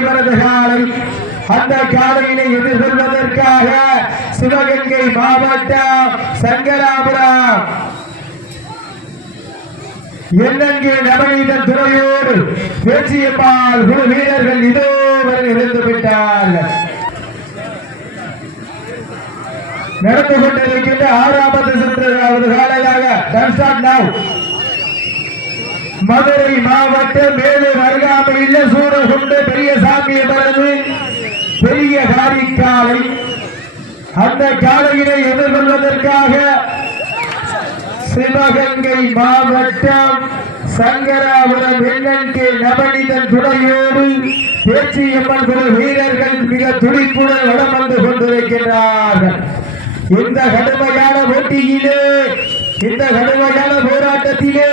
அவரது காலை அந்த காலையினை எதிர்கொள்வதற்காக சிவகங்கை மாவட்டம் சங்கராபுரம் எண்ணங்கே நவநீதன் துறையோடு பேச்சியம்மாள் குழு வீரர்கள் இதோ வரை இருந்து விட்டார்கள். நடந்து கொண்டிருக்கின்ற 6வது சுற்றாவது காலையாக மதுரை மாவட்டம் மேலூர் அருகாமையில் சூரகுண்டு பெரியசாமி பெரிய காரிக்காலை அந்த காலையினை எதிர்கொள்வதற்காக சிவகங்கை மாவட்டம் சங்கராபுரம் எண்ணங்கே நவநீதன் துறையோடு பேச்சியம்மன் குழு வீரர்கள் மிக துடிப்புடன் வளம் வந்து கொண்டிருக்கிறார்கள். இந்த கடுமையான போட்டியிலே இந்த கடுமையான போராட்டத்திலே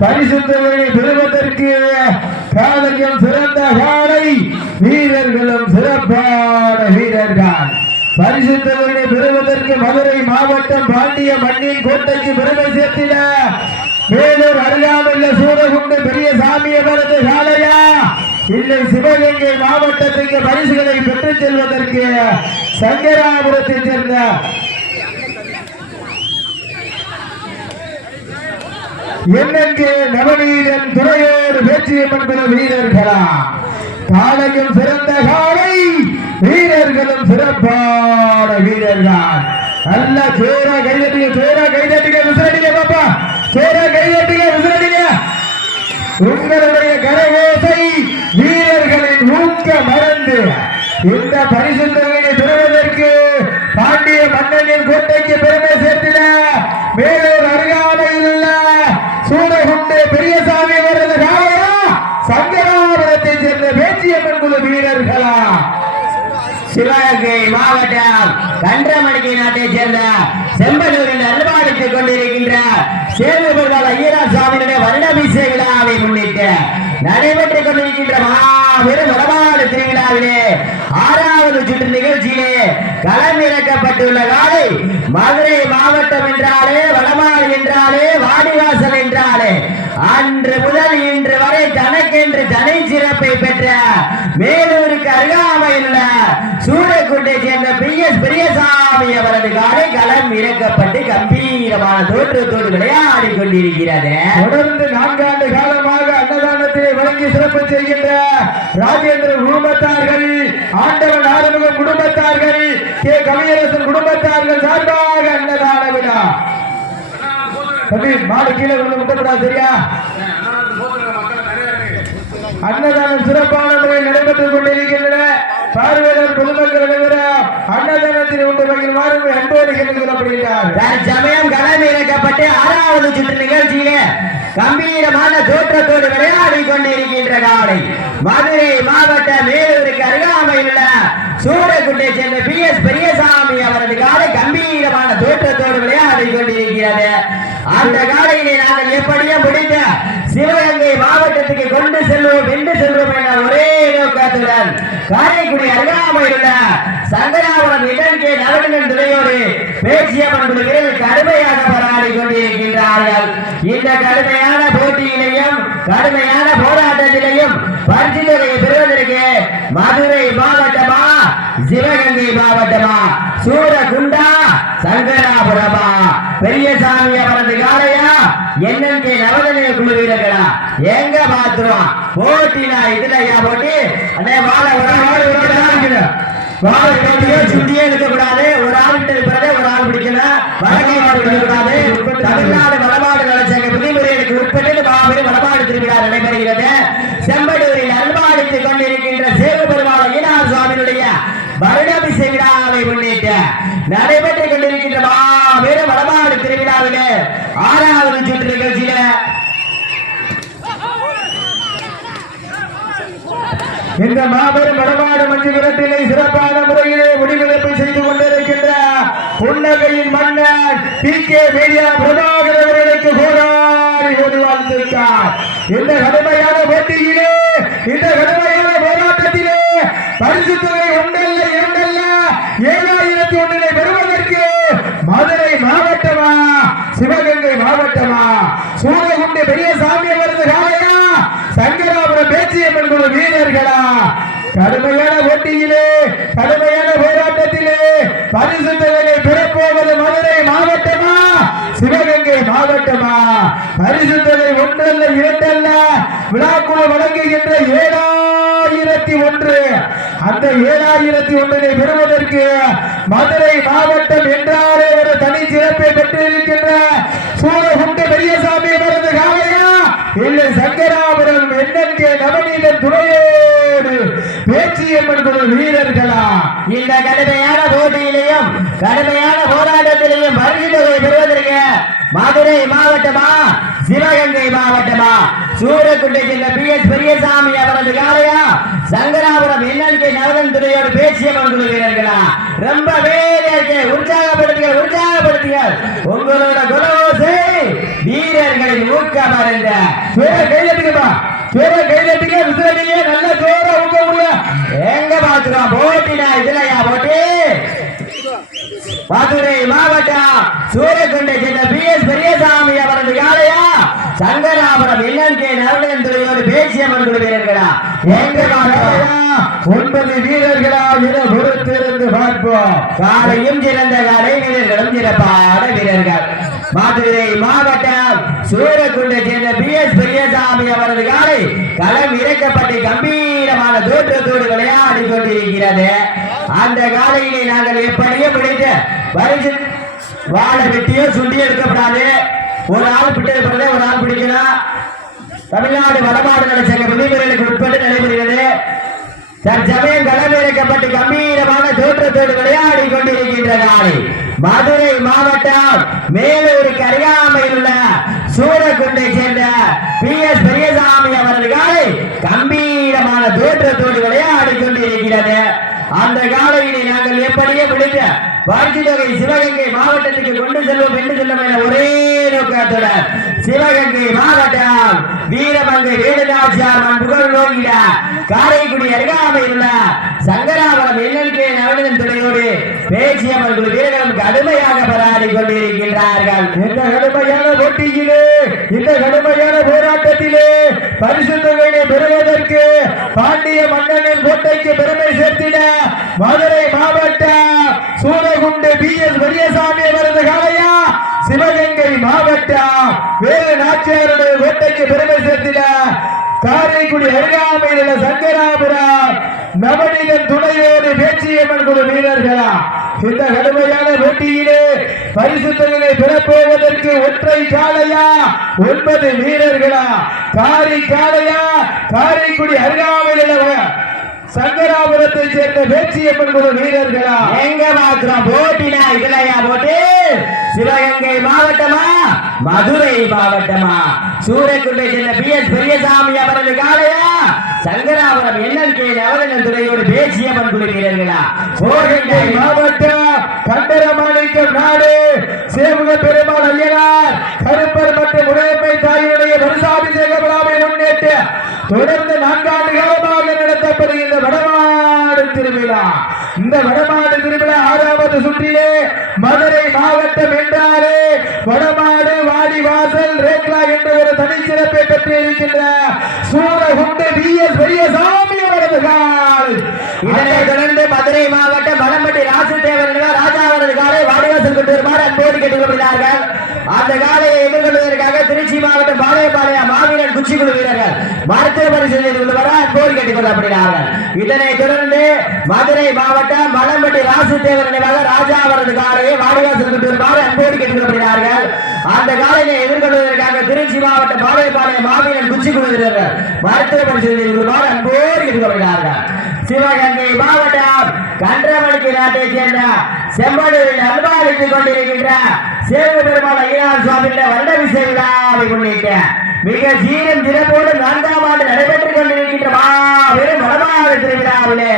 பரிசுத்தவனை பெறுவதற்கு காலையும் சிறந்த காலை வீரர்களும் சிறப்பான வீரர்கள். பரிசுத்தவனை பெறுவதற்கு மதுரை மாவட்டம் பாண்டிய மண்ணின் கோட்டைக்கு பெருமை சேர்த்திட மேலூர் அருகாமையில் சூரகுண்டு பெரியசாமி அவரது காலையா இல்லை சிவகங்கை மாவட்டத்துக்கு பரிசுகளை பெற்றுச் செல்வதற்கு சங்கராபுரத்தைச் சேர்ந்த எண்ணங்கே நவநீதன் துறையோடு பேச்சியம்மன் வீரர்களா காலையும் சிறந்த காலை வீரர்களும் சிறப்பான வீரர்கள். நல்ல சேர கைதட்டிக விசிறடிங்க பாப்பா, சேர கைதட்டிக விசிறடிங்க. உங்களுடைய கரவோசை வீரர்களின் ஊக்க மறந்து இந்த பரிசு தொகையை பெறுவதற்கு பாண்டிய மன்னனின் கோட்டைக்கு பெருமை சேர்த்திட மேலூர் அருகாமையில் உள்ள சூரகுண்டு பெரியசாமி அவரது காலையா சங்கராபுரத்தை சேர்ந்த பேச்சியம்மன் குழு வீரர்களா சிவகங்கை மாவட்டம் கன்றமணிக்கை நாட்டை சேர்ந்த செம்பலூரில் அல்வாடித்துக் கொண்டிருக்கின்ற சேதுபுரம் ஐயராசாமியினுடைய வருடாபிஷேக விழாவை முன்னிட்டு நடைபெற்றுக் கொண்டிருக்கின்ற மாபெரும் வடமாடு திருவிழாவிலே 6வது சுற்று நிகழ்ச்சியிலே களமிறக்கப்பட்டுள்ள காலை மதுரை மாவட்டம் என்றாலே வடமாடு என்றாலே வாடிவாசல் என்றாலே அன்று முதல் இன்று வரை தனக்கென்று தனி சிறப்பை பெற்ற மேலூருக்கு அருகாமையில் உள்ள சூரக்குண்டை சேர்ந்த பெரியசாமி அவரது காலை களம் இறக்கப்பட்டு கம்பீரமான தோற்றத்தோடு விளையாடி கொண்டிருக்கிறது. தொடர்ந்து 4 ஆண்டு காலமாக அன்னதானத்திலே வழங்கி சிறப்பு செய்கின்ற ராஜேந்திர குடும்பத்தார்கள், ஆண்டவன் ஆறுமுகம் குடும்பத்தார்கள், கே கவியரசன் குடும்பத்தார்கள் சார்பாக அன்னதான விழா. மாடு கீழே கொண்டு முட்டக்கூடாது, சரியா? அன்னதானம் சிறப்பான முறையில் நடைபெற்றுக் கொண்டிருக்கின்றன. பார்வையாளர் பொதுமக்கள் அனைவரும் அன்னதானத்தில் உண்டு வகையில் மாறும் அன்போடு கேட்டுக்கொள்ளப்படுகிறார். சமயம் களம் இறக்கப்பட்டு 6வது சுற்று நிகழ்ச்சியிலே கம்பீரமான தோற்றத்தோடு விளையாடி கொண்டிருக்கின்ற காலை மதுரை மாவட்ட மேலூருக்கு அருகாமையில் உள்ள சூரக்குண்டை சேர்ந்த பெரியசாமி அவரது காலை கம்பீரமான தோற்றத்தோடு விளையாடி கொண்டிருக்கிறது. அந்த காலையிலே நாங்கள் எப்படியோ முடித்த சிவகங்கை மாவட்டத்துக்கு கொண்டு செல்வோம் என்ற ஒரே நோக்கத்துடன் காரைக்குடி அருகாமையில் உள்ள சங்கராபுரம் இடங்கே நவநீதன் துறையோடு பேச்சியம்மன் வீரர்கள் கடுமையாக போராடி கொண்டிருக்கின்றார்கள். இந்த கடுமையான போட்டியிலையும் கடுமையான போராட்டத்திலையும் பரிசு தொகையை பெறுவதற்கு மதுரை மாவட்டமா சிவகங்கை மாவட்டமா சூரகுண்டா சங்கராபுரமா பெரியசாமி அவரது காலையா எண்ணங்கே நவநீத குழு வீரர்களா எங்க பாத்துருவோம் போட்டினா இதுலயா போட்டி அதே சுண்டியே இருக்கக்கூடாது. ஒரு ஆள்கிட்ட இருக்கிறதே ஒரு ஆள் பிடிக்கணும். வழக்கை இருக்கக்கூடாது. தமிழ்நாடு வடமாடு நலச்சங்க விதிமுறைகளுக்கு உட்பட்டு மாபெரும் வடமாடு திருவிழா நடைபெறுகிறது. செம்பலூரில் அல்வாடித்துக் கொண்டிருக்கின்ற சேதுபெருமாள் ஐயனார் சுவாமியினுடைய வருடாபிஷேக விழாவை முன்னிட்டு நடைபெற்றுக் கொண்டிருக்கின்ற மாபெரும் வடமாடு திருவிழாவிலே 6வது சுற்று நிகழ்ச்சியில இந்த மாபெரும் வடமாடு மஞ்சு விரட்டிலை சிறப்பான முறையிலே முடிவெடுப்பு செய்து கொண்டிருக்கின்ற புன்னகையின் மன்னர் PK மீடியா பிரபாகர் அவர்களுக்கு போராடி ஓடி வாழ்ந்திருக்கார். இந்த கடுமையான போட்டியிலே இந்த கடுமையான போராட்டத்திலே பரிசு தொகை ஒன்றல்ல இரண்டல்ல 7001 பெறுவதற்கு மதுரை மாவட்டமா சிவகங்கை மாவட்டமா சூரகுண்டு பெரியசாமி அவரது காலையா சங்கராபுரம் பேச்சியம்மன் குழு வீரர்களா கடுமையான போட்டியிலே கடுமையான போராட்டத்திலே பரிசு தொகையை பெறப்போவது மதுரை மாவட்டமா சிவகங்கை மாவட்டமா? பரிசு தொகை ஒன்றல்ல இரண்டல்ல விழாக்குழு வழங்குகின்ற 7001. அந்த 7001 பெறுவதற்கு மதுரை மாவட்டம் என்றாலே ஒரு தனி சிறப்பை பெற்றிருக்கின்ற சூரகுண்டு பெரியசாமி மருந்து காலையா இல்லை சங்கராபுரம் என்னென்கே நவநீதன் துணையோடு பேச்சியம்மன் குழு வீரர்களா? இந்த கடுமையான போட்டியிலையும் கடுமையான போராட்டத்திலையும் பரிசு தொகை பெறுவதற்கு மதுரை மாவட்டமா சிவகங்கை மாவட்டமா? சூரக்குண்டை சேர்ந்த PS பெரியசாமி அவரது காலையா சங்கராபுரம் என்னென்கே நவநீதன் துணையோடு பேச்சியம்மன் குழு வீரர்களா? ரொம்ப வேலையை உற்சாகப்படுத்துங்க உங்களோட குலோசை வீரர்களின் ஊக்கம் அறிந்த கைதட்டுங்கப்பா கைதட்டுங்க விசிலடிங்க நல்ல ஜோரா உங்க ஊர்ல எங்க பாத்துறோம் போட்டினா இதுலயா போட்டி? மதுரை மாவட்டம் சூரக்குண்டை சேர்ந்த PS பெரியசாமி அவரது காலையா சங்கராபுரம் என்னென்கே நவநீதன் துறையோடு பேச்சியம்மன் குழு வீரர்களா? எங்க பாத்துறோம் 9 வீரர்களா என பொறுத்திருந்து பார்ப்போம். காலையும் சிறந்த காலை வீரர்களும் சிறப்பான வீரர்கள். மதுரை மாவட்டம் சூரக்குண்டை சேர்ந்த PS பெரியசாமி அவரது காலை களம் இறக்கப்பட்டு கம்பீரமான தோற்றத்தோடு விளையாடி கொண்டிருக்கிறது. அந்த காலையிலே நாங்கள் எப்படியே பிடித்து பரிசு வாழை வெட்டியோ சுண்டி எடுக்கப்படாது. ஒரு ஆள் பிடிப்பதை ஒரு ஆள் பிடிக்கணும். தமிழ்நாடு வடமாடு நலச்சங்க விதிமுறைகளுக்கு உட்பட்டு நடைபெறுகிறது. தற்சமயம் களமிறக்கப்பட்டு கம்பீரமான தோற்றத்தோடு விளையாடி கொண்டிருக்கின்ற நாளை மதுரை மாவட்டம் மேலூருக்கு அருகாமையில் உள்ள சூரக்குண்டை சேர்ந்த PS பெரியசாமி அவரது காலை கம்பீரமான தோற்றத்தோடு விளையாடி கொண்டிருக்கிறது. அந்த காலையினை நாங்கள் எப்படியே பிடித்த பரிசு தொகை சிவகங்கை மாவட்டத்துக்கு கொண்டு செல்வோம் என்று சொல்லும் என ஒரே நோக்கத்துடன் சிவகங்கை மாவட்டம் வீரமங்கை வேலுநாச்சியார் புகழ் நோக்கிட காரைக்குடி அருகாமையில் உள்ள சங்கராபுரம் என்னென்கே நவநீதன் துணையோடு பேச்சியம்மன் குழு வீரர்களும் கடுமையாக போராடி கொண்டிருக்கின்றார்கள். இந்த கடுமையான போட்டியிலே இந்த கடுமையான போராட்டத்திலே பரிசு தொகையை பெறுவதற்கு பாண்டிய மன்னனின் கோட்டைக்கு பெருமை சேர்த்திட மதுரை மாவட்டம் சூரகுண்டு PS பெரியசாமி அவரது காலையா சிவகங்கை மாவட்டம் வேலு நாச்சியாருடைய கோட்டைக்கு பெருமை சேர்த்திட காரைக்குடி அருகாமையில் உள்ள சங்கராபுரம் நவநீதன் துணையோடு பேச்சியம்மன் குழு வீரர்களா? இந்த கடுமையான போட்டியிலே பரிசு தொகையை பெறப்போவதற்கு ஒற்றை காளையா 9 வீரர்களா? காளையா காரைக்குடி அருகாமையில் உள்ள சங்கராபுரத்தை சேர்ந்த பேச்சியம்மன் குழு வீரர்களா? எங்க மாத்திரம் போட்டினா இதுலயா போட்டி? சிவகங்கை மாவட்டமா மதுரை மாவட்டமா? சூரக்குண்டை சேர்ந்த PS பெரியசாமி அவரது காலையா சங்கராபுரம் என்னென்கே நவநீதன் துறையோடு பேச்சியம்மன் குழு வீரர்களா? சிவகங்கை மாவட்டம் கண்டரமாணிக்கம் நாடு சேமுக பெருமாள் ஐயனார் கருப்பர் மற்றும் உடையப்பை தாயுடைய வருஷாபிஷேக விழாவை முன்னேற்று தொடர்ந்து 4 ஆண்டு காலமாக நடத்தப்படுகின்ற வடமாடு திருவிழா. இந்த வடமாடு திருவிழா 6வது சுற்றிலே மதுரை மாவட்டம் என்றாலே வடமாடு வாடிவாசல் ரேக்லா என்ற ஒரு தனிச்சிறப்பை பெற்று இருக்கின்ற சூரகுண்டு PS பெரியசாமி அவரது கால். இதனை தொடர்ந்து மதுரை மாவட்டம் மலம்பட்டி ராசுதேவர் ராஜா அவரது காலை வாடிவாசல் கொண்டு வருமாறு அன்போடு கேட்டுக்கொள்கிறார்கள். அந்த காலையை எதிர்கொள்வதற்காக திருச்சி மாவட்டம் பாளையப்பாளையம் மாவீரன் குச்சிக்குழு வீரர்கள் மருத்துவ பரிசோதனை வர அன்போடு கேட்டுக் கொள்ளப்படுகிறார்கள். இதனைத் தொடர்ந்து மதுரை மாவட்டம் மலம்பட்டி ராசுதேவர் நினைவாக ராஜா அவரது காலையை வாடிவாசல் கொண்டு வருமாறு அன்போடு கேட்டுக் கொள்ளப்படுகிறார்கள். அந்த காலையை எதிர்கொள்வதற்காக திருச்சி மாவட்டம் பாளையப்பாளையம் மாவீரன் குச்சிக்குழு வீரர்கள் மருத்துவ பரிசோதனை வருமாறு அன்போடு கேட்டுக் கொள்ளப்படுகிறார்கள். சிவகங்கை மாவட்டம் கன்றமணிக்கு நாட்டை சேர்ந்த செம்பனூரில் அன்பாளித்துக் கொண்டிருக்கின்ற சேவு பெருமாள் ஐயனார் சுவாமியுடைய வருட விசை விழாவை முன்னிட்டு மிக சீரும் சிறப்போடு 4ஆம் ஆண்டு நடைபெற்றுக் கொண்டிருக்கின்ற மாபெரும் வடமாடு திருவிழாவிலே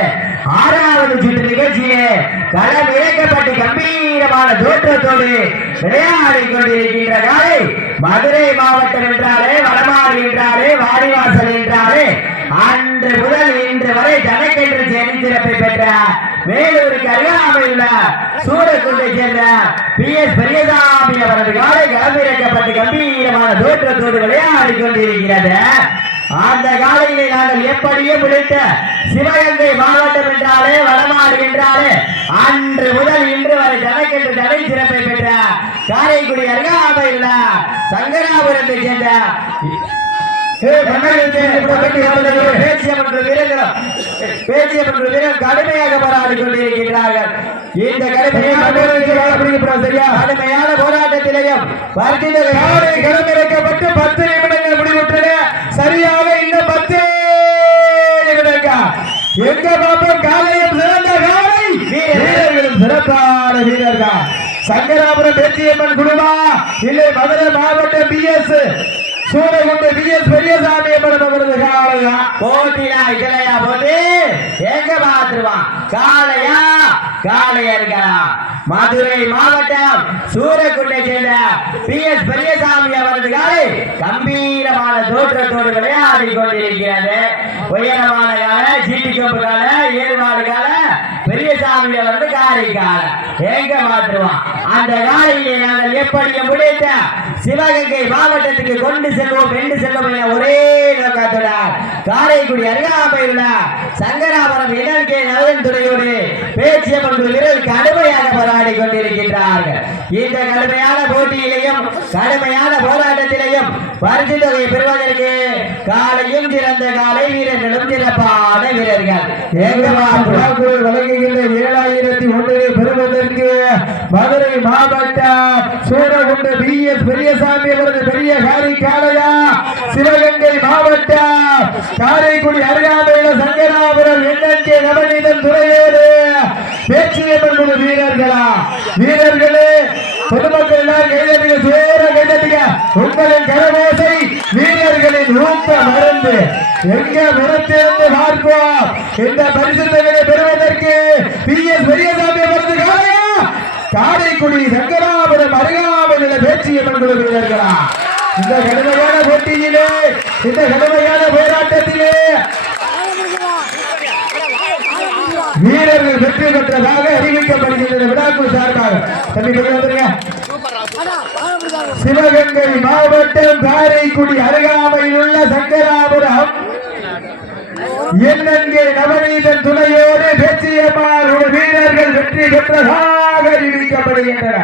6வது சுற்று நிகழ்ச்சியிலே களம் இறக்கப்பட்டு கம்பீரமான தோற்றத்தோடு விளையாடி கொண்டிருக்கின்ற காலை மதுரை மாவட்டம் என்றாலே வடமாடு என்றாலே வாடிவாசல் என்றாலே அன்று முதல் இன்று வரை தனக்கென்று சிறப்பை பெற்ற மேலூருக்கு அருகாமையில் உள்ள சூரக்குண்டை சேர்ந்த PS பெரியசாமி அவரது காலை களமிறக்கப்பட்டு கம்பீரமான தோற்றத்தோடு விளையாடி கொண்டிருக்கிறது. அந்த காலையிலே நாங்கள் எப்படியே பிடித்த சிவகங்கை மாவட்டம் என்றாலே வடமாடு என்றாலே அன்று முதல் இன்று வரை தனக்கென்று தடை சிறப்பை பெற்ற காரைக்குடி அருகாமையில் சங்கராபுரத்தை சேர்ந்த கடுமையாக போராடி கொண்டிருக்கிறார்கள். இந்த கடுமையான போராட்டத்திலேயும் களமிறக்கப்பட்டு 10 நிமிடங்கள் முடிவுற்றன. சரியாக இந்த 10 நிமிடங்கள் எங்க பாப்போம். காலையும் சிறந்த காலை, வீரர்களும் சிறப்பான வீரர்கள். சங்கராபுரம் பேச்சியம்மன் குழுவா இல்லை மதுரை மாவட்டம் பிஎஸ் சூரகுண்டு பிஎஸ் பெரியசாமி அவரது காளையா போட்டியா இல்லையா? போட்டி எங்க பாத்துருவான். காளையா காளையா இருக்கலாம். மதுரை மாவட்டம் சூரகுண்டை சேர்ந்த பிஎஸ் பெரியசாமி அவரது காலை கம்பீரமான தோற்றத்தோடு விளையாடி கொண்டிருக்கிறது. உயரமான கால, சீட்டி கொம்பு கால, ஏறுமாடு கால, பெரியசாமி அவரது காரை கால எங்க மாற்றுவான். அந்த காலையிலே நாங்கள் எப்படியும் முடித்த சிவகங்கை மாவட்டத்துக்கு கொண்டு செல்வோம் என்று செல்வோம் என ஒரே நோக்கத்துடன் காரைக்குடி அருகாமையில் உள்ள சங்கராபுரம் இளங்கே நலன் துறையோடு பேச்சியம்மன் வீரர்கள் கடுமையாக போராடி கொண்டிருக்கின்றார்கள். இந்த கடுமையான போட்டியிலையும் கடுமையான போராட்டத்திலையும் பரிசு தொகையை பெறுவதற்கு காலையும் சிறந்த காலை, வீரர்களும் சிறப்பான வீரர்கள். வழங்குகின்ற 7001 பெறுவதற்கு மதுரை மாவட்டம் சூரகுண்டு பிஎஸ் பெரியசாமி அவரது பெரிய காரி காளையா, சிவகங்கை மாவட்டம் காரைக்குடி அருகாமையில் சங்கராபுரம் எண்ணெங்கே நவநீதன் துறையோடு பேச்சியம்மன் குழு வீரர்களா. வீரர்களே, பொதுமக்கள் எல்லாம் கைதட்டுங்க, சேர கைதட்டுங்க. உங்களின் கரவோசை வீரர்களின் ஊக்க மருந்து எங்க மரத்திலிருந்து பார்ப்போம். இந்த பரிசு தொகையை பெறுவதற்கு பிஎஸ் பெரியசாமி அவரது காளையா, காரைக்குடி சங்கராபுரம் அருகாமையில் பேச்சியம்மன் குழு வீரர்களா. இந்த கடுமையான போட்டியிலே, இந்த கடுமையான போராட்டத்திலே வீரர்கள் வெற்றி பெற்றதாக அறிவிக்கப்படுகின்றன. விழாக்குழு சார்பாக சிவகங்கை மாவட்டம் காரைக்குடி அருகாமையில் உள்ள சங்கராபுரம் எண்ணெங்கே நவநீதன் துணையோடு பேச்சியம்மாள் வீரர்கள் வெற்றி பெற்றதாக அறிவிக்கப்படுகின்றன.